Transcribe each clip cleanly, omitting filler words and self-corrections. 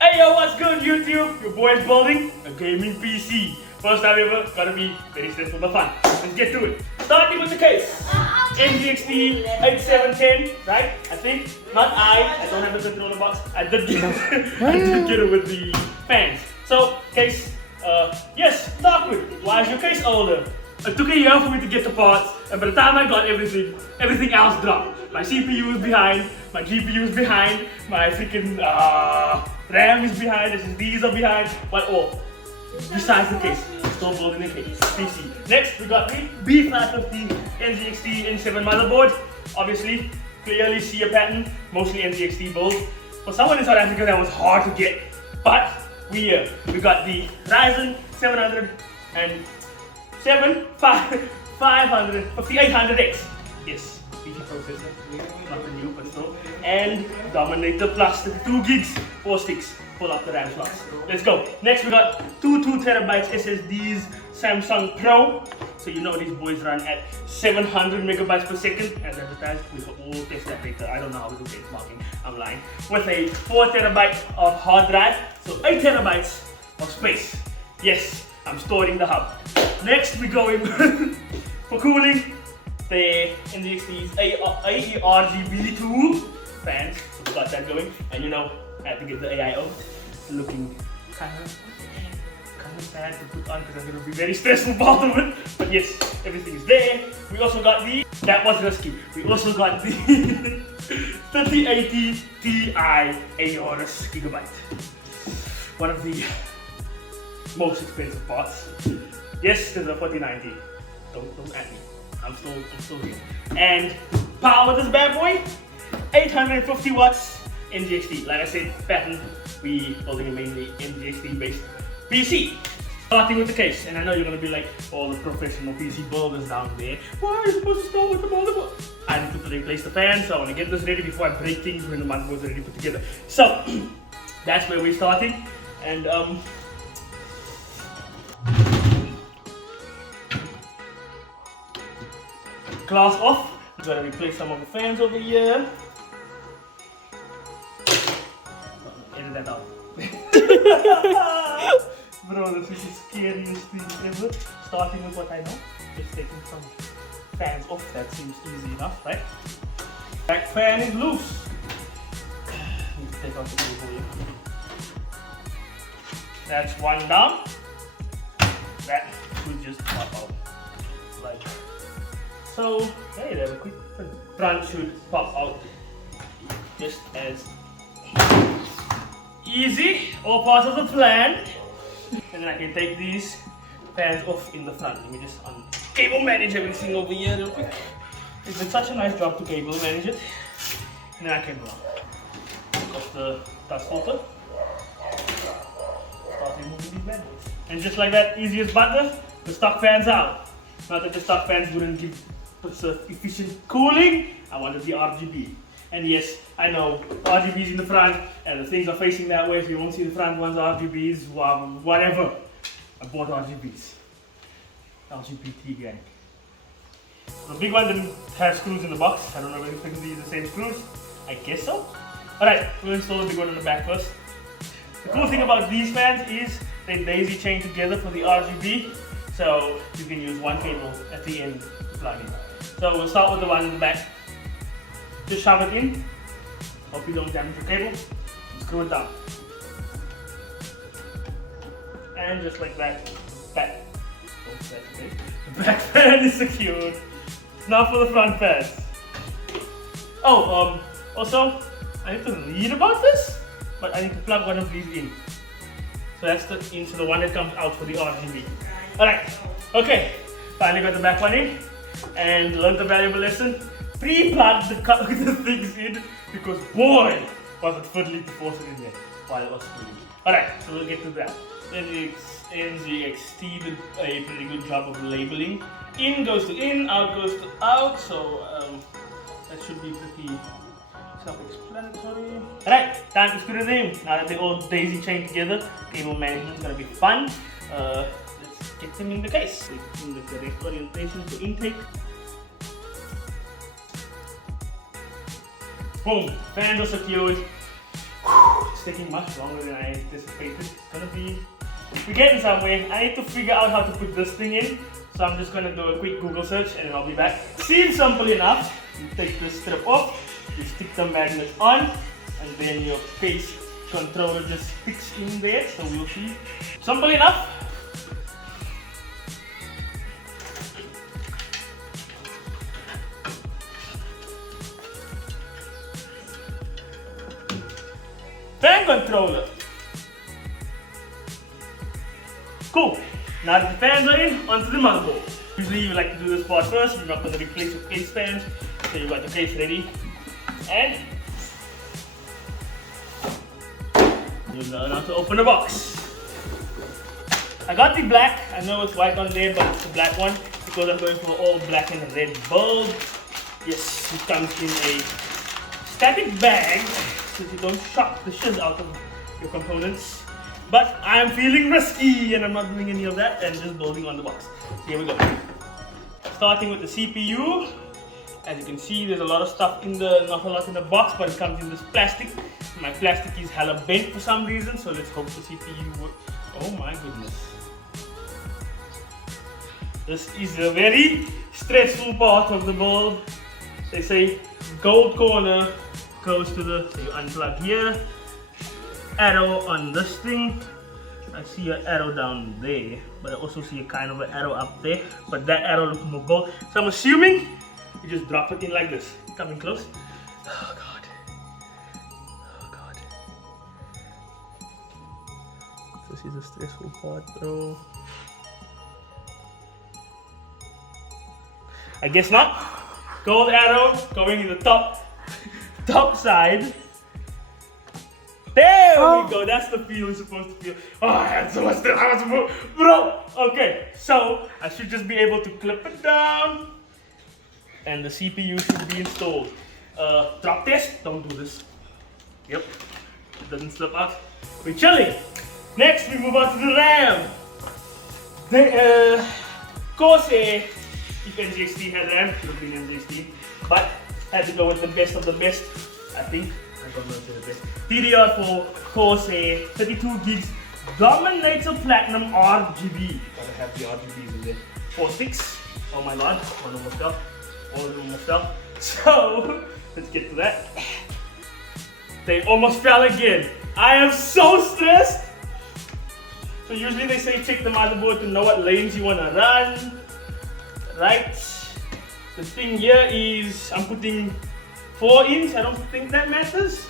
Hey yo, what's good YouTube? Your boy's building a gaming PC. First time ever, gotta be very stressful but fun. Let's get to it. Starting with the case. NZXT 8710, right? I think. Not I don't have the controller box. I did get it with the fans. So, case, yes, start with, why is your case older? It took a year for me to get the parts, and by the time I got everything else dropped. My CPU is behind, my GPU is behind, my freaking RAM is behind, SSDs are behind, but all. Besides the case, still building the case, PC. Next, we got the B550 NZXT N7 motherboard. Obviously, clearly see a pattern, mostly NZXT build. For someone in South Africa, that was hard to get, but we here. We got the Ryzen 5800X. Yes, PC processor, not the new, but still. And Dominator Plus, the 2 gigs, 4 sticks, pull up the RAM slots. Let's go. Next, we got two 2TB SSDs, Samsung Pro. So you know these boys run at 700 megabytes per second, as advertised. We will all test that later. I don't know how we do benchmarking. I'm lying. With a 4TB of hard drive, so 8TB of space. Yes, I'm storing the hub. Next, we go in for cooling. The NZXT's RGB2 fans, so we got that going, and you know, I had to get the AIO looking kind of sad to put on because I'm going to be very stressful about it, but yes, everything is there. We also got that was risky, we also got the 3080 Ti Aorus Gigabyte, one of the most expensive parts. Yes, there's a 4090, don't at me. I'm still here. And power this bad boy, 850 watts NZXT. Like I said, pattern, we building a mainly NZXT based PC. Starting with the case, and I know you're gonna be like all the professional PC builders down there. Why are you supposed to start with the motherboard? I need to replace the fan, so I want to get this ready before I break things when the motherboard's already put together. So that's where we're starting, and glass off. I'm gonna replace some of the fans over here. Edit that out. Bro, this is the scariest thing ever. Starting with what I know, just taking some fans off. That seems easy enough, right? Back fan is loose. Need to take out the cable here. That's one down. That should just pop out. Like so. Hey, there's a quick front should pop out just as easy. All parts of the plan. And then I can take these fans off in the front. Let me just cable manage everything over here real quick. It's been such a nice job to cable manage it. And then I can take off the dust filter. Start removing these bad boys. And just like that, easy as butter, the stock fans out. Not that the stock fans wouldn't give efficient cooling, I wanted the RGB. And yes, I know RGBs in the front and the things are facing that way, so you won't see the front ones RGBs, whatever. I bought RGBs. LGBT gang. The big one didn't have screws in the box. I don't know if these are the same screws. I guess so. Alright, we'll install the big one in the back first. The cool thing about these fans is they daisy chain together for the RGB, so you can use one cable at the end to plug in. So we'll start with the one in the back. Just shove it in. Hope you don't damage your cable. Screw it down. And just like that, back. Okay. The back fan is secured. Now for the front fans. Oh, also, I need to read about this, but I need to plug one of these in. So that's the one that comes out for the RGB. Alright, okay. Finally got the back one in and learned a valuable lesson. Pre-plug the things in because boy was it fiddly to force it in there while it was spooling. Alright, so we'll get to that. NZXT did a pretty good job of labeling. In goes to in, out goes to out, so that should be pretty self-explanatory. Alright, time to screw them in. Now that they're all daisy chained together, cable management is going to be fun. Let's get them in the case. In the correct orientation for intake. Boom, fans are secured. It's taking much longer than I anticipated. It's gonna be, we're getting somewhere. I need to figure out how to put this thing in. So I'm just gonna do a quick Google search and then I'll be back. Seems simple enough. You take this strip off, you stick the magnet on, and then your case controller just sticks in there. So we'll see. Simple enough. Fan controller. Cool. Now that the fans are in, onto the motherboard. Usually you like to do this part first. You're not going to replace your case fans. So you got the case ready. And you know how to open the box. I got the black. I know it's white on there, but it's the black one because I'm going for all black and red bulb. Yes, it comes in a static bag so you don't shock the shiz out of your components. But I'm feeling risky and I'm not doing any of that and just building on the box. So here we go. Starting with the CPU. As you can see, there's a lot of stuff in the, not a lot in the box, but it comes in this plastic. My plastic is hella bent for some reason, so let's hope the CPU works. Oh my goodness. This is a very stressful part of the build. They say gold corner goes to the, so you unplug here, arrow on this thing. I see an arrow down there, but I also see a kind of an arrow up there, but that arrow looks more gold. So I'm assuming you just drop it in like this. Coming close. Oh god. Oh god. This is a stressful part, bro. I guess not. Gold arrow going in the top side. There we go. That's the feel it's supposed to feel. Oh, I had so much stuff. I was supposed, bro. Okay, so I should just be able to clip it down, and the CPU should be installed. Drop test. Don't do this. Yep, it doesn't slip out. We're chilling. Next, we move on to the RAM. The Corsair. If NZXT had RAM, should have been NZXT, but had to go with the best of the best. I think. I don't know if it's the best. DDR4 Corsair 32 gigs Dominator Platinum RGB. Gotta have the RGBs in there. 4 sticks. Oh my lord, one almost fell. All of them almost fell. So let's get to that. They almost fell again. I am so stressed. So usually they say check the motherboard to know what lanes you wanna run. Right? The thing here is I'm putting 4-inch. I don't think that matters.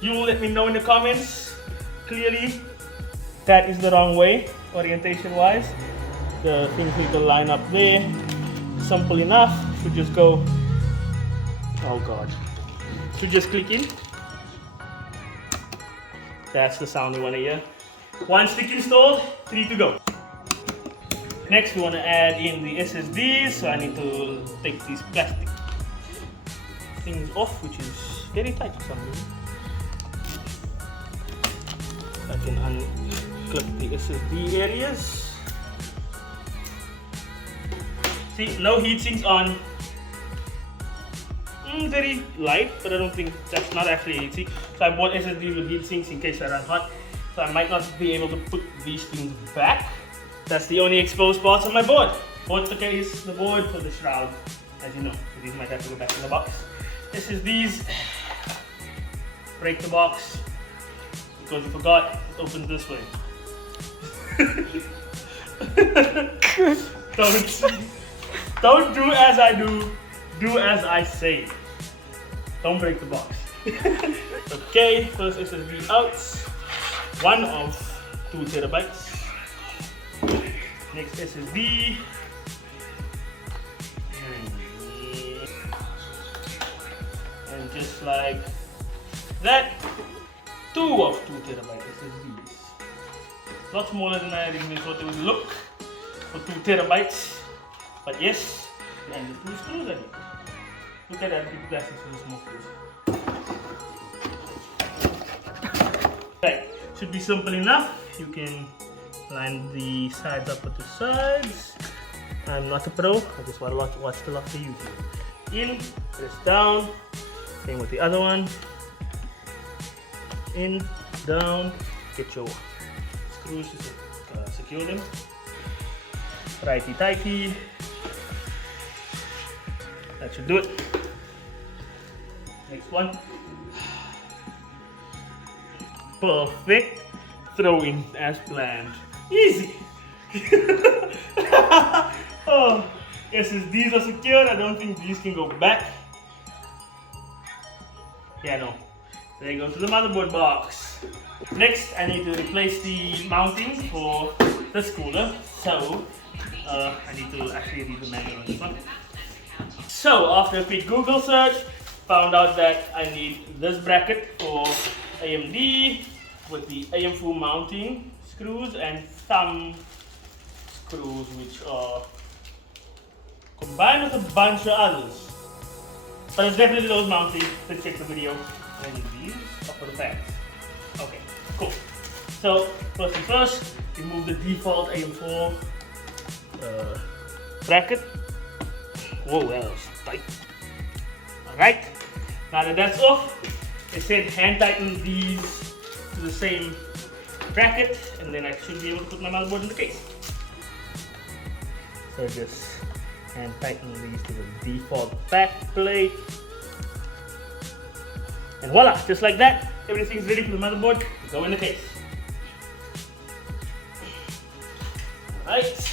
You will let me know in the comments. Clearly, that is the wrong way, orientation wise. The things need to line up there. Simple enough. Should just go. Oh god. Should just click in. That's the sound we want to hear. 1 stick installed, 3 to go. Next, we want to add in the SSDs. So I need to take these plastic things off, which is very tight for some reason. I can unclip the SSD areas. See, no heatsinks on. Very light, but I don't think that's not actually a heatsink. So I bought SSDs with heatsinks in case I run hot. So I might not be able to put these things back. That's the only exposed parts on my board. Bought the case, the board for the shroud, as you know. So these might have to go back in the box. SSDs, break the box, because you forgot, it opens this way. Don't do as I do as I say. Don't break the box. Okay, first SSD out. 1 of 2 terabytes. Next SSD. And just like that, 2 of 2 terabyte SSDs. Lot smaller than I originally thought they would look for 2 terabytes. But yes, and the 2 screws I need. Look at that big plastic for the small screws. Right, should be simple enough. You can line the sides up with the sides. I'm not a pro, I just want to watch the lot of YouTube. In, press down, same with the other one. in, down, get your screws to secure them. Righty tighty. That should do it. Next one. Perfect. Throw in as planned. Easy. Oh, yes, since these are secured, I don't think these can go back. Yeah, no. They go to the motherboard box. Next, I need to replace the mounting for this cooler. So, I need to actually read the manual on this one. So, after a quick Google search, found out that I need this bracket for AMD with the AM4 mounting screws and some screws which are combined with a bunch of others. But it's definitely those mounting. Let's check the video. I need these up for the fans. Okay, cool. So, first things first, remove the default AM4 bracket. Whoa, that was tight. Alright, now that that's off, I said hand tighten these to the same bracket and then I should be able to put my motherboard in the case. So just hand tighten these to the default back plate. And voila, just like that, everything's ready for the motherboard to go in the case. Alright.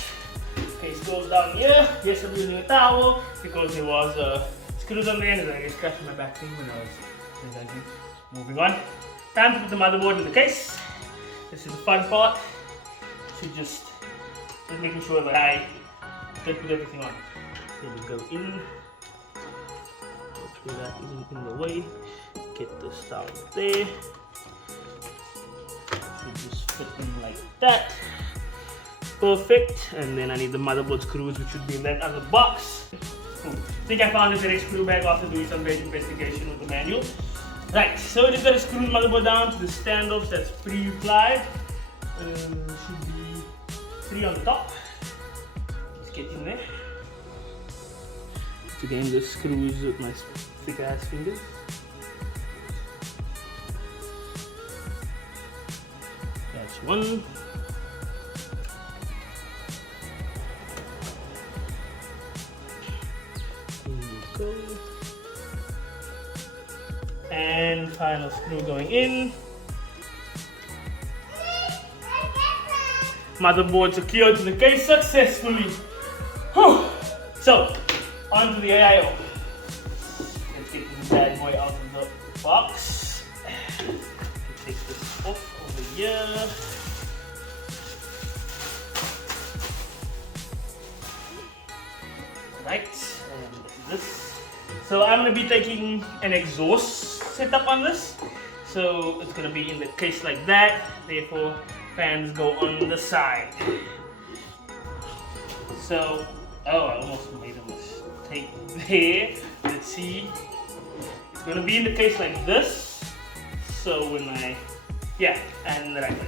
Case goes down here. Yes, I'm using a towel because there was screws on there and I just scratched my back thing when I was moving on. Time to put the motherboard in the case. This is the fun part. So just making sure that I can put everything on. Here we go in. Make sure that isn't in the way. Get this down there. Should just fit in like that. Perfect, and then I need the motherboard screws which should be in that other box. I think I found the correct screw bag after doing some basic investigation with the manual. Right, so we just got to screw the motherboard down to the standoffs that's pre-applied. Should be 3 on the top. Let's get in there. So again, the screws with my thick ass fingers. That's one. Go. And final screw going in. Motherboard secured to the case successfully. Whew. So, onto the AIO. Let's get this bad boy out of the box. Take this off over here. Right, and this. So I'm going to be taking an exhaust setup on this. So it's going to be in the case like that. Therefore, fans go on the side. So, oh, I almost made a mistake there. Let's see. It's going to be in the case like this. So when and the right way.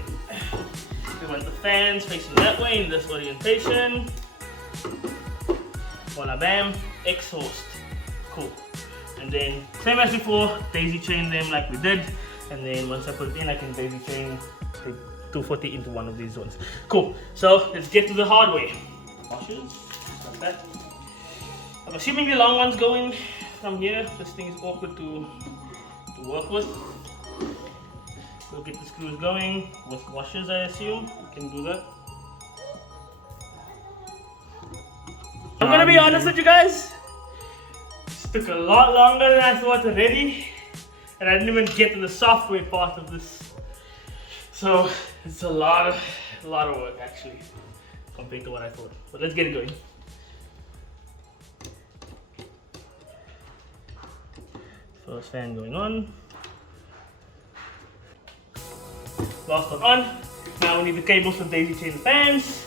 We want the fans facing that way in this orientation. Voila, bam, exhaust. Cool. And then, same as before, daisy chain them like we did. And then once I put it in, I can daisy chain the 240 into one of these zones. Cool. So let's get to the hardware. Washers, like that. I'm assuming the long ones going from here. This thing is awkward to work with. We'll get the screws going with washers, I assume. You can do that. I'm gonna be honest with you guys. Took a lot longer than I thought already, and I didn't even get to the software part of this. So it's a lot of work actually, compared to what I thought. But let's get it going. First fan going on. Last one on. Now we need the cables to daisy chain the fans.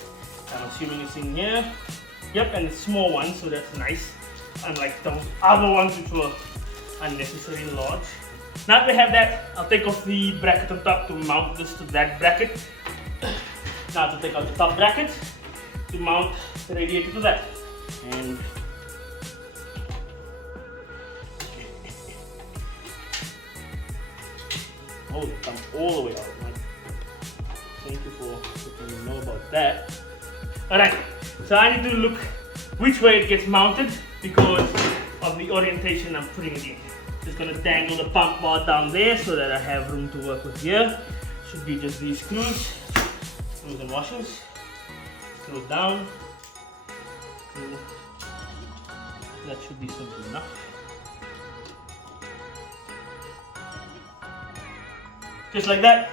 I'm assuming it's in here. Yep, and it's small ones, so that's nice. Unlike those other ones which were unnecessarily large. Now that we have that, I'll take off the bracket on top to mount this to that bracket. Now to take out the top bracket to mount the radiator to that. And Oh, it comes all the way out. Thank you for letting me know about that. Alright, so I need to look which way it gets mounted because of the orientation I'm putting it in. Just gonna dangle the pump bar down there so that I have room to work with here. Should be just these screws and washers. Screw it down. Screw. That should be simple enough. Just like that,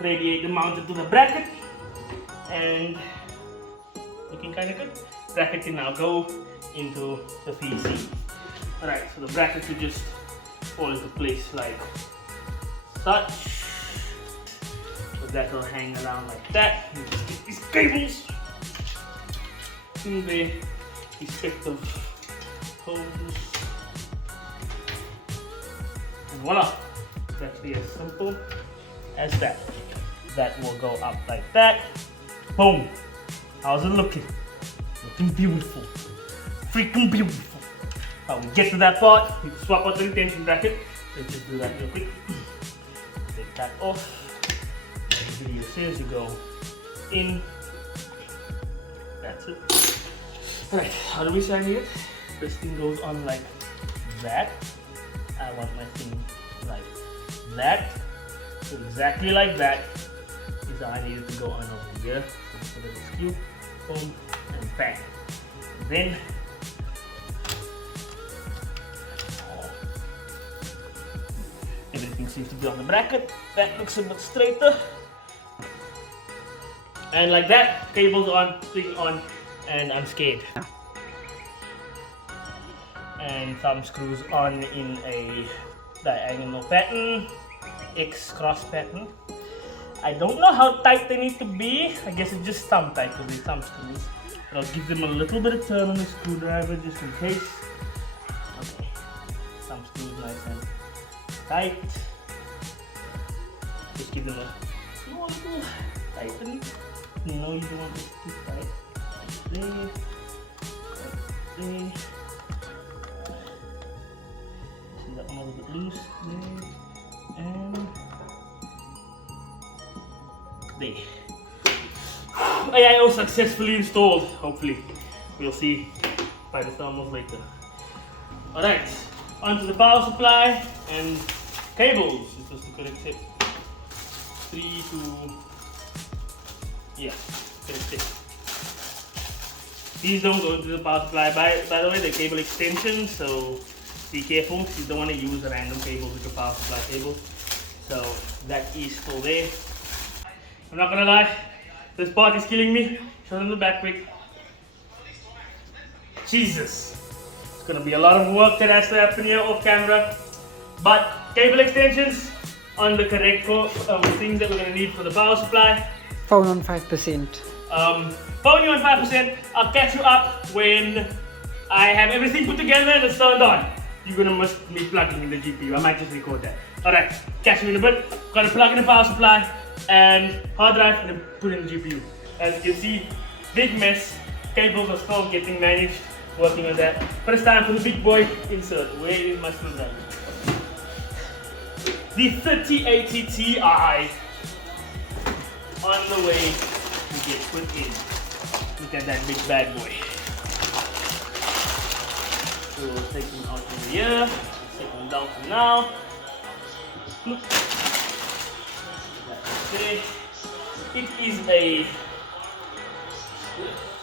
radiator mounted to the bracket and looking kind of good. Bracket can now go into the PC. Alright, so the bracket should just fall into place like such. So that will hang around like that. You just get these cables in the respective holes. And voila! It's actually as simple as that. That will go up like that. Boom! How's it looking? Looking beautiful. Freaking beautiful. Now we get to that part, we swap out the retention bracket. Let's just do that real quick. Take that off. The video says you go in. That's it. Alright, how do we shine it? This thing goes on like that. I want my thing like that. So exactly like that is how I need it to go on over here. So put it in screw, boom, and bang. And then everything seems to be on the bracket. That looks a bit straighter. And like that, cables on, thing on, and I'm scared. And thumb screws on in a diagonal pattern. X cross pattern. I don't know how tight they need to be. I guess it's just thumb tight because they're thumb screws. But I'll give them a little bit of turn on the screwdriver just in case. Okay, thumb screws nice and tight. Just give them a small little tighten. You know you don't want this too tight. Like there, like there. See that one a little bit loose there. And there. AIO successfully installed, hopefully. We'll see by the thermals later. Alright, onto the power supply and cables. This was the correct set. 3 to... yeah, correct set. These don't go into the power supply. By the way, they're cable extensions, so be careful. You don't want to use random cables with your power supply cable. So that is still there. I'm not gonna lie, this part is killing me. Show them the back quick. Jesus. It's gonna be a lot of work that has to happen here off camera. But cable extensions on the correct things that we're gonna need for the power supply. Phone on 5%. Phone you on 5%. I'll catch you up when I have everything put together and it's turned on. You're gonna miss me plugging in the GPU. I might just record that. Alright, catch you in a bit. Gotta plug in the power supply and hard drive and then put in the GPU. As you can see, big mess. Cables are still getting managed, working on that. But it's time for the big boy insert. Where is my screwdriver? The 3080 Ti on the way to get put in. Look at that big bad boy. So we'll take them out over here. Take them down for now. Look. That's it. It is a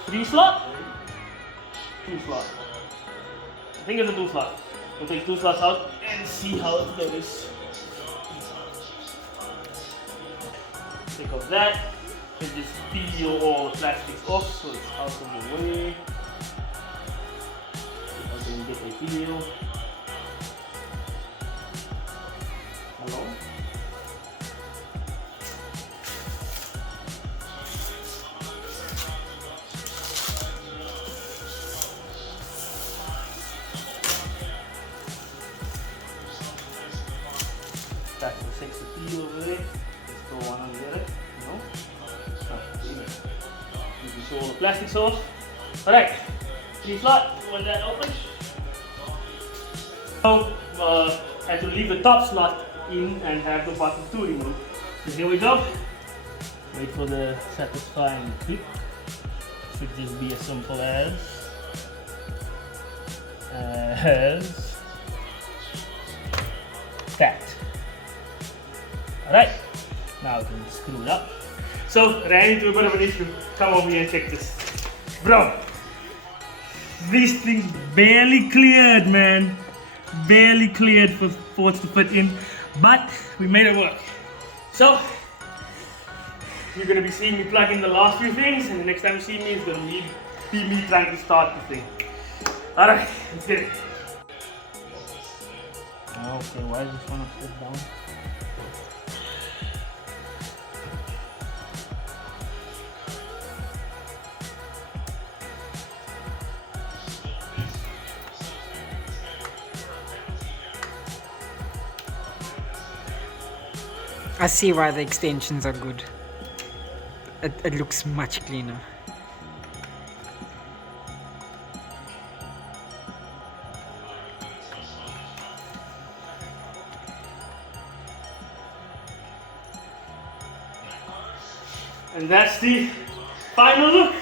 3-slot? 2-slot. I think it's a 2-slot. We'll take 2 slots out and see how it goes. Take off that. And just peel all the plastics off so it's out of the way. I can get a peel. Hello? That's the 6 peel over there. Let's throw one on the other. No? You can show all the plastics off. Alright, 3-slot, when that opens. So, had to leave the top slot in and have the bottom two removed. So here we go. Wait for the satisfying click. Should just be as simple as that. Alright, now we can screw it up. So, ran into a bit of an issue. Come over here and check this. Bro, this thing barely cleared, man. Barely cleared for ports to fit in, but we made it work. So, you're gonna be seeing me plug in the last few things, and the next time you see me, it's gonna be me trying to start the thing. Alright, let's get it. Okay, why is this one upside down? I see why the extensions are good. It looks much cleaner. And that's the final look.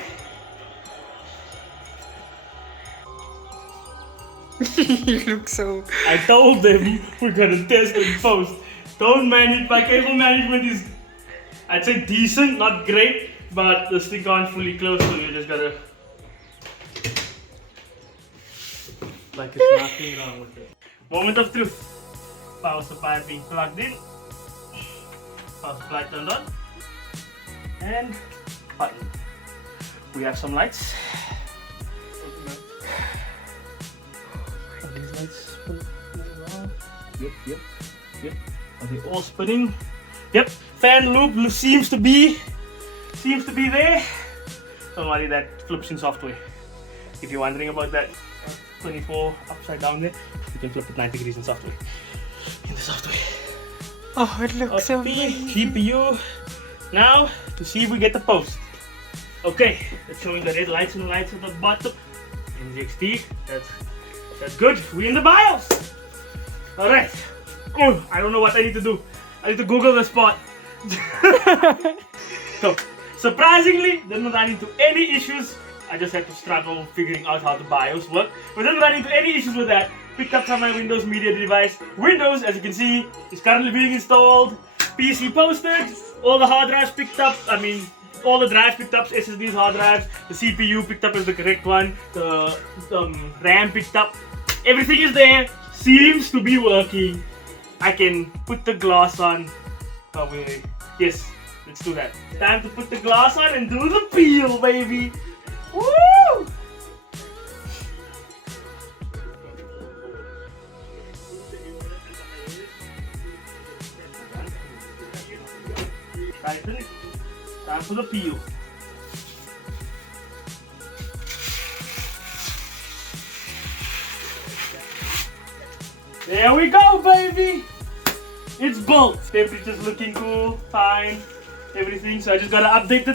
You look so... I told them we're gonna test and post. Don't manage, my cable management is, I'd say decent, not great, but this thing can't fully close, so you just gotta, like it's nothing wrong with it. Moment of truth. Power supply being plugged in, power supply turned on, and button. We have some lights. Are these lights spinning around? Yep. Are they all spinning? Yep. Fan loop seems to be there. Don't worry, that flips in software. If you're wondering about that 24 upside down there, you can flip it 90 degrees in software. In the software. Oh, it looks so amazing. GPU. Now to see if we get the post. Okay, it's showing the red lights and lights at the bottom. NZXT. That's good. We're in the BIOS. All right. Oh, I don't know what I need to do. I need to Google the spot. So, surprisingly, didn't run into any issues. I just had to struggle figuring out how the BIOS work. But didn't run into any issues with that. Picked up from my Windows Media device. Windows, as you can see, is currently being installed. PC posted. All the hard drives picked up. I mean, all the drives picked up. SSDs, hard drives. The CPU picked up as the correct one. The RAM picked up. Everything is there. Seems to be working. I can put the glass on. Oh wait, yes, let's do that. Time to put the glass on and do the peel, baby. Woo! Time for the peel. There we go, baby! It's built. Temperature's looking cool, fine, everything. So I just gotta update the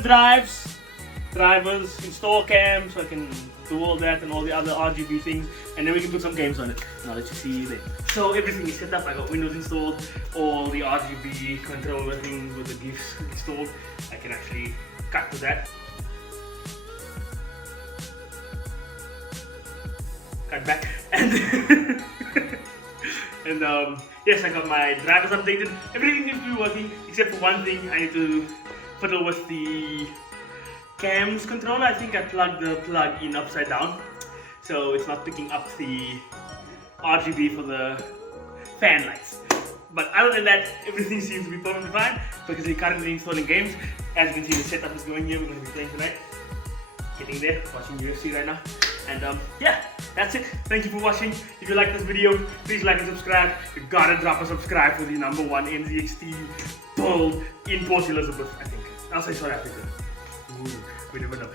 drivers, install cam, so I can do all that and all the other RGB things, and then we can put some games on it. Now that you see there. So everything is set up. I got Windows installed, all the RGB controller things with the GIFs installed. I can actually cut to that. Cut back and. And yes, I got my drivers updated. Everything seems to be working except for one thing. I need to fiddle with the cams controller. I think I plugged the plug in upside down, so it's not picking up the RGB for the fan lights. But other than that, everything seems to be totally fine because we're currently installing games. As you can see, the setup is going here. We're going to be playing tonight. Getting there, watching UFC right now. And yeah, that's it. Thank you for watching. If you like this video, please like and subscribe. You gotta drop a subscribe for the #1 NZXT build in Port Elizabeth, I think. I'll say South Africa. Ooh, we never know.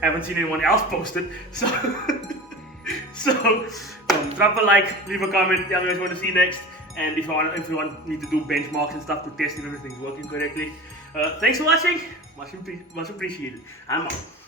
Haven't seen anyone else post it, so drop a like, leave a comment, tell me what you want to see next, and if you want me to do benchmarks and stuff to test if everything's working correctly. Thanks for watching. Much appreciated. I'm out.